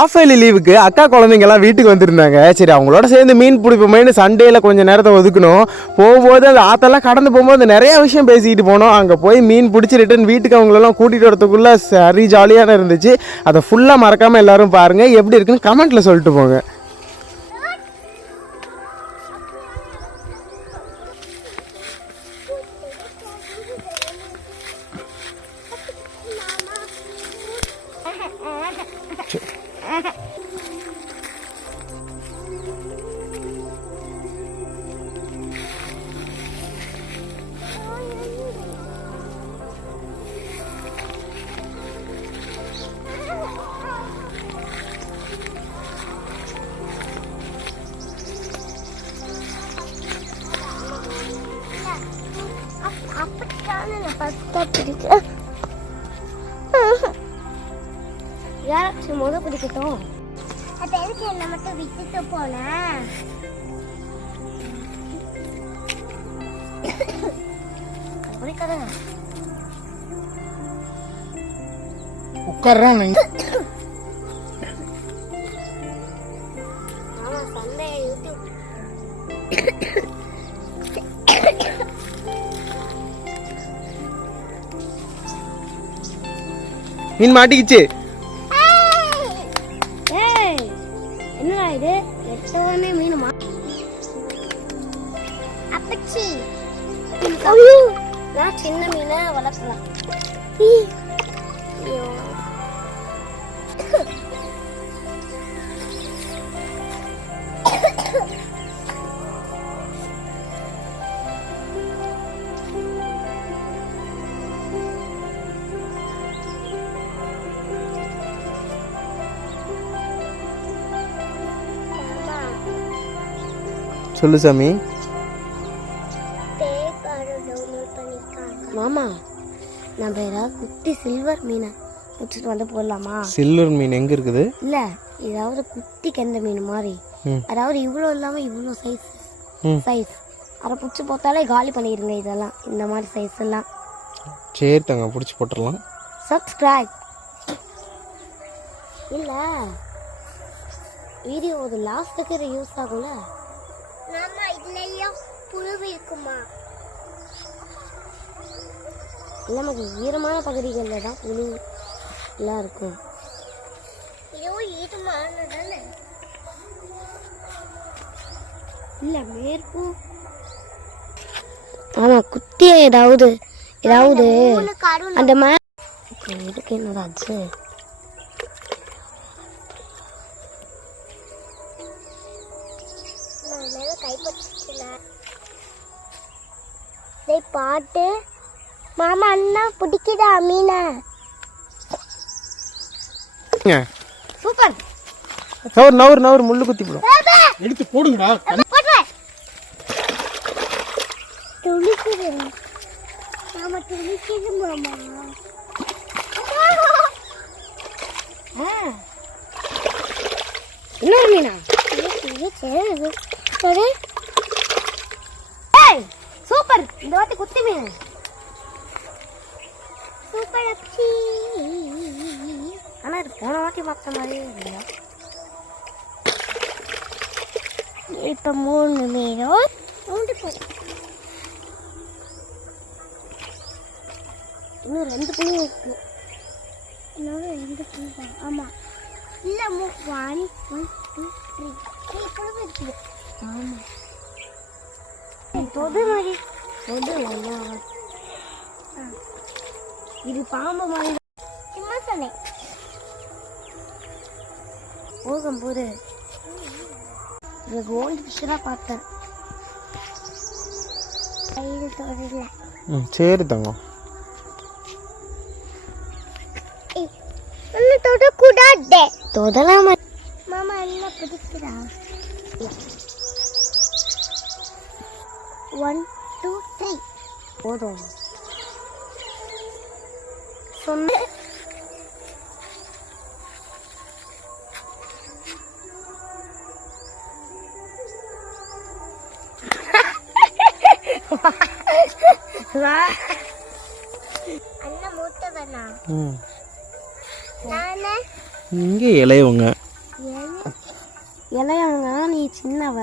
Half yearly லீவுக்கு அக்கா குழந்தைங்கலாம் வீட்டுக்கு வந்திருந்தாங்க. சரி அவங்களோட சேர்ந்து மீன் பிடிப்போமேனு சண்டேல கொஞ்சம் நேரத்தை ஒதுக்கணும். போகும்போது அந்த ஆற்றெல்லாம் கடந்து போகும்போது நிறையா விஷயம் பேசிக்கிட்டு போனோம். அங்கே போய் மீன் பிடிச்சி ரிட்டன் வீட்டுக்கு அவங்களெல்லாம் கூட்டிகிட்டு வரதுக்குள்ளே சரி ஜாலியான இருந்துச்சு. அதை ஃபுல்லாக மறக்காமல் எல்லோரும் பாருங்கள். எப்படி இருக்குன்னு கமெண்ட்டில் சொல்லிட்டு போங்க. யாராச்சும் முத பிடிக்கட்டும். அப்ப எதுக்கு என்ன மட்டும் விட்டுட்டு போன? உட்கார்றான் மீன் மாட்டிக்கிச்சு. என்னடா இது? எட்டவனே மீன் அப்பச்சி. நான் சின்ன மீனை வளர்க்கலாம். சொல்லு சாமி. மாமா நம்ம ஏதாவது குட்டி சில்வர் மீனை பிடிச்சிட்டு வந்து போடலாமா? சில்வர் மீன் எங்க இருக்குது? இல்ல ஏதாவது குட்டி கெந்த மீன் மாதிரி, அதாவது இவ்வளோ இல்லாம இவ்வளோ சைஸ் அதை பிடிச்சி போட்டாலே காலி பண்ணிடுங்க. இதெல்லாம் இந்த மாதிரி சைஸ் எல்லாம். சரி தாங்க, பிடிச்சி போட்டுடலாம். சப்ஸ்கிரைப் இல்ல வீடியோ ஒரு லாஸ்ட்டுக்கு யூஸ் ஆகும்ல. மாமா இதுலயும் புழு இருக்குமா? இல்ல நமக்கு ஈரமான பகுதிகளில் தான் புழு எல்லாம் இருக்கும். இல்ல மேற்கு. ஆமா குட்டியா ஏதாவது அந்த மாதிரி இதுக்கு என்னதாச்சு? பாட்டு மாமா அண்ணா பிடிக்குதா மீனை? சூப்பர். நவர் முள்ளு குத்தி போடும். எடுத்து போடுங்கடா. துளிக்குது மாமா, துளிக்குது மாமா. இன்னொரு மீனா? சூப்பர். இந்த வாட்டி குத்தி மீன். சூப்பர் அப்சி. ஆனா இது போன வாட்டி பார்த்த மாதிரியே இல்லையா? இப்ப 3 மீனும் 3 புளி. இன்னும் 2 புளி இருக்கு. இன்னொரு 2 புளி தான். ஆமா இல்ல 1 2 3 புளி இருக்குது. ஆமா தொடு மாதிரி இது பாம்பு மாதிரி சும்மா சொன்னேன். போகும்போது கோல்டு ஃபிஷ் தான் பார்த்தேன். சரி தங்கம். தொடக்கூடாது. தொடலாமா மாமா? என்ன பிடிக்கிறா? 1 2 3 போதும் சொன்ன. இங்கே இளையவங்க இளையவங்க நீ சின்னவ.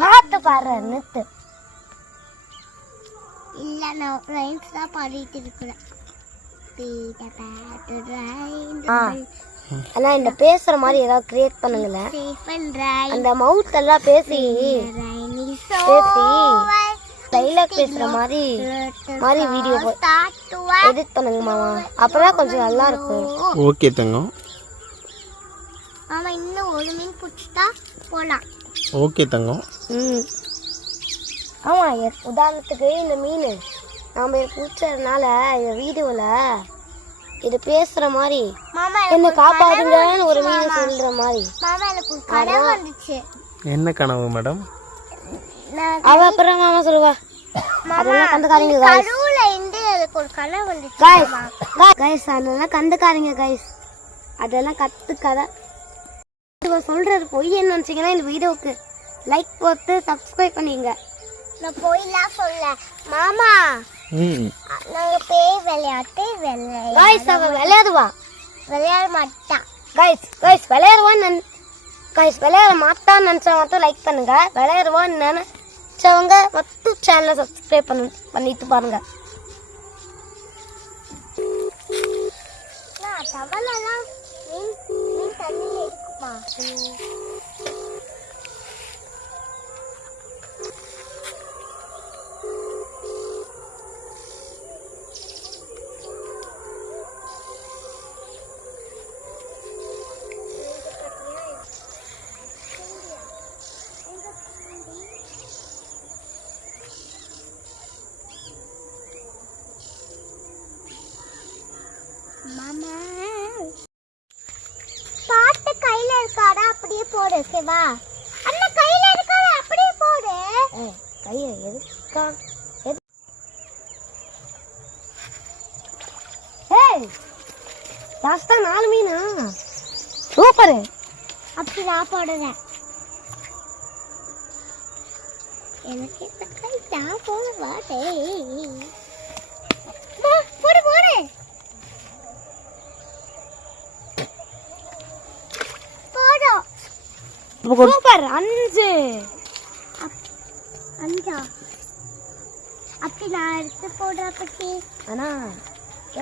பாட்டு பாடுற நித்து. இல்ல நான் ரைம்ஸ் தான் பாடிட்டு இருக்கிறேன். ஆனா இந்த பேசுற மாதிரி ஏதாவது கிரியேட் பண்ணுங்களேன். அந்த மவுத் எல்லாம் பேசி டைலாக் பேசுற மாதிரி வீடியோ எடிட் பண்ணுங்க மாமா. அப்பதான் கொஞ்சம் நல்லா இருக்கும். ஓகே தங்கம். மாமா இன்னும் ஒரு மீன் பிடிச்சிட்டா போலாம். ஓகே தங்கம். ஆமா, உதாரணத்துக்கு இந்த மீன் நாம பிடிச்சதுனால இந்த வீடியோல இது பேசுற மாதிரி என்ன காப்பாடுங்கன்னு ஒரு மீன் சொல்ற மாதிரி. மாமா எனக்கு ஒரு கனவு வந்துச்சு. என்ன கனவு மேடம்? அவ அப்புறம் மாமா சொல்லுவா. அதெல்லாம் கண்டுக்காதீங்க गाइस. கடவுள இருந்து எனக்கு ஒரு கனவு வந்துச்சு. गाइस அதெல்லாம் கண்டுக்காதீங்க गाइस. அதெல்லாம் கத்துக்காத. இவ சொல்றது பொய் என்ன நினைச்சீங்கன்னா இந்த வீடியோக்கு லைக் போட்டு சப்ஸ்கிரைப் பண்ணிங்க. நான் பொய்லாம் சொல்ல மாமா. நாங்க பேய் விளையாட்டு गाइस அவ விளையாடுவா. விளையாட மாட்டா. गाइस விளையாடுவான்னு गाइस விளையாட மாட்டான்னு நினைச்சா மட்டும் லைக் பண்ணுங்க. விளையாடுவான்னு நினைச்சவங்க மட்டும் சேனலை சப்ஸ்கிரைப் பண்ணிட்டு பாருங்க. டவலெல்லாம் மீன் தண்ணியில் இருக்குமா? மாமா பாட்டு கையில இருக்காடா, அப்படியே போடு. ஓகேவா? அண்ணா கையில இருக்காடா, அப்படியே போடு. கையில இருக்கா? ஏய் லாஸ்டா 4 மீனா? சூப்பர். அப்படி நான் போடுறேன். எனக்கு இந்த கை தான் போட மாட்டேன். போடு போடு. சூப்பர். 5 அப்படி நான் எடுத்து போடுற பத்தி. ஆனா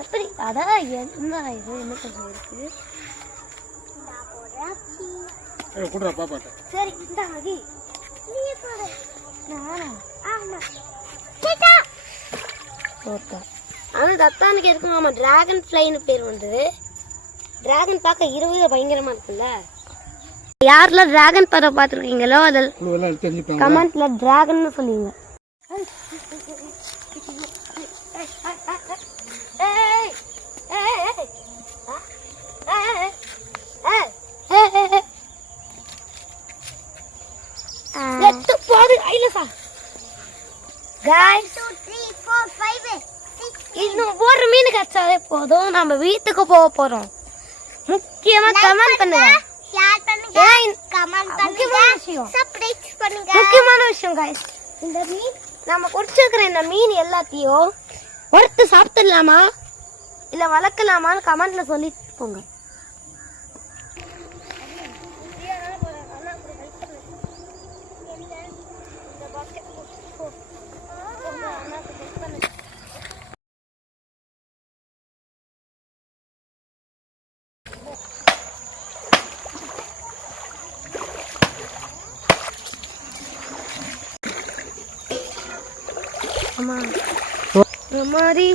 எப்படி அதான் என்ன இது என்ன கொஞ்சம் இருக்கு. சரி இந்த மதி நீயே போடு. ஆனா தத்தானுக்கு இருக்கு மாமா. டிராகன் ஃப்ளைன்னு பேர் வந்தது. டிராகன் பார்க்க 20 பயங்கரமா இருக்குல்ல. யாரெல்லாம் டிராகன் படம் பார்த்துருக்கீங்களோ அதில் கமெண்ட்ல டிராகன் சொல்லுங்க. இன்னும் ஒரு மீன் கிடைச்சாலே போதும். நம்ம வீட்டுக்கு போக போறோம். முக்கியமா கமெண்ட் பண்ணுங்க, ஷேர் பண்ணுங்க, கமெண்ட் பண்ணுங்க, சப்ஸ்கிரைப் பண்ணுங்க. முக்கியமான விஷயம் गाइस, இந்த மீன் நாம குடிச்சிருக்கிற இந்த மீன் எல்லாத்தையும் வறுத்து சாப்பிடலாமா இல்ல வளர்க்கலாமான்னு கமெண்ட்ல சொல்லிட்டு போங்க. हमारी